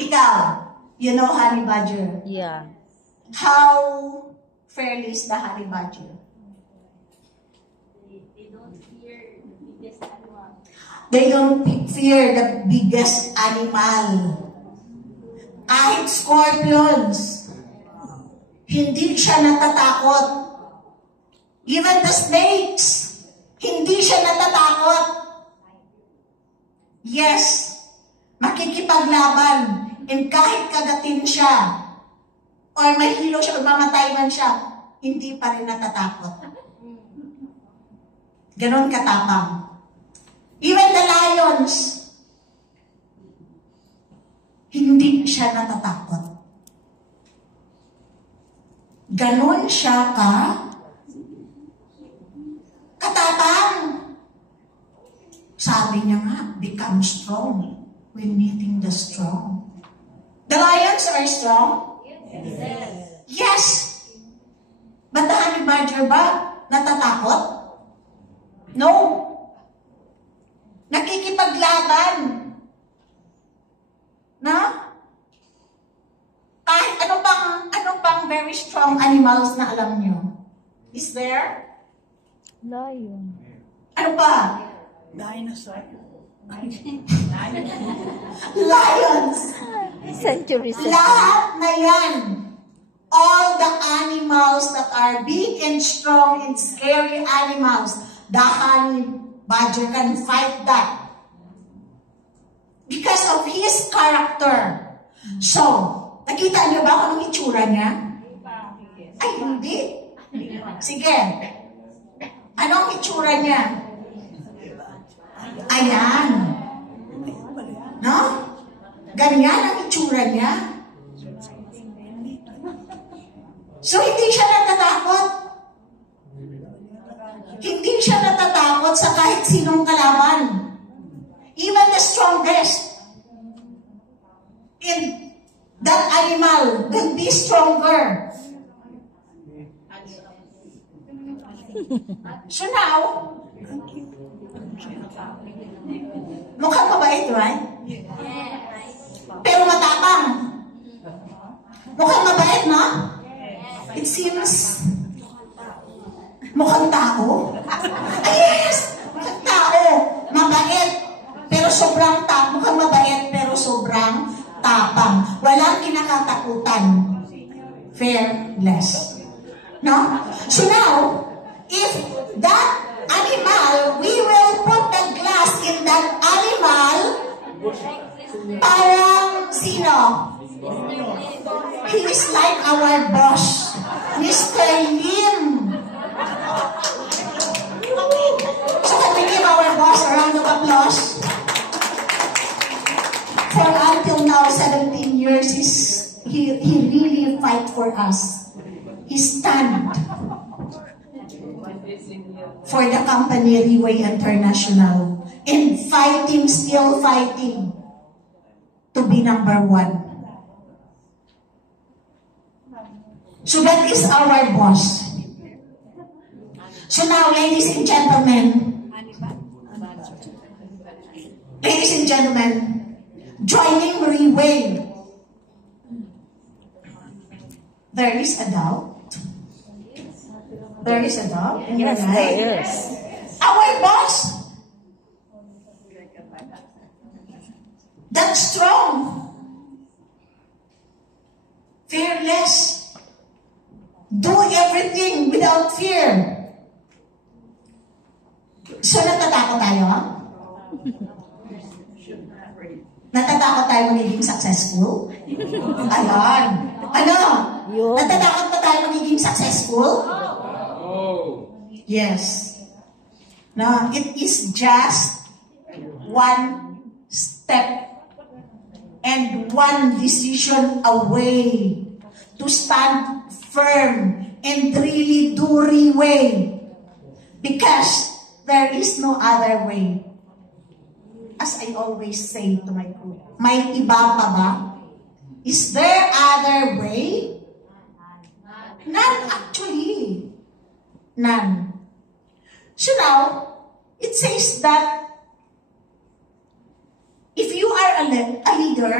Ikaw, you know honey badger? Yeah. How fairly is the honey badger? They don't fear the biggest animal. They don't fear the biggest animal. Kahit scorpions, hindi siya natatakot. Even the snakes, hindi siya natatakot. Yes, makikipaglaban. And kahit kagatin siya, or mahilo siya, or mamatay man siya, hindi pa rin natatakot. Ganon katapang. Even the lions, hindi siya natatakot. Ganon siya katapang. Sabi niya nga, become strong when meeting the strong. The lions are strong? Yes. Yes. But the honey badger ba natatakot? No. Nakikipaglaban. Na? Kahit ano pang very strong animals na alam nyo? Is there? Lion. Ano pa? Dinosaur. Lions. Centuries ago. Lahat na yan. All the animals that are big and strong and scary animals, the honey badger can fight that. Because of his character. So, nakita niyo ba kung anong itsura niya? Ay, hindi. Sige. Anong itsura niya? Ayan. No? Ganyan ang itsura niya. So, hindi siya natatakot. Hindi siya natatakot sa kahit sinong kalaban. Even the strongest. In that animal will be stronger. So now, mukhang mabait, right? Pero matapang. Mukhang mabait, no? It seems mukhang tao. Yes! Mukhang tao. Mabait. Pero sobrang mukhang mabait, pero sobrang tapang. Walang kinakatakutan. Fearless. No? So now, if that animal, we will put the glass in that animal, parang sino? He is like our boss, Mr. Lim. So can we give our boss a round of applause? For until now, 17 years, he really fight for us. He stand for the company Riway International and still fighting to be number 1. So that is our boss. So now, ladies and gentlemen, joining Riway, there is a doubt. There is a doubt in your Yes, life. there is. Our boss, that's strong, fearless, do everything without fear. So natatakot tayo, ha? Natatakot tayo magiging successful? Ayan. Ano? Yun. Natatakot pa tayo magiging successful? Yes. No, it is just one step and one decision away to stand firm and really do Riway. Because there is no other way. As I always say to my group, may iba pa ba? Is there other way? None actually. None. So now, it says that if you are a leader,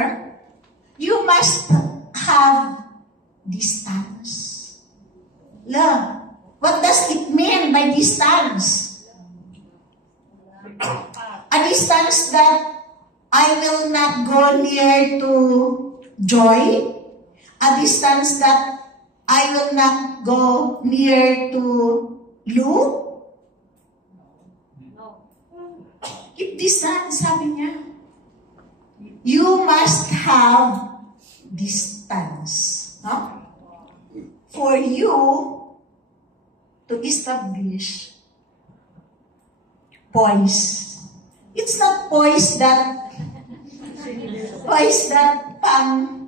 must have distance. La, what does it mean by distance? A distance that I will not go near to Joy. A distance that I will not go near to Lou. Keep distance, sabi niya. You must have distance. No? For you to establish poise. It's not poise that pang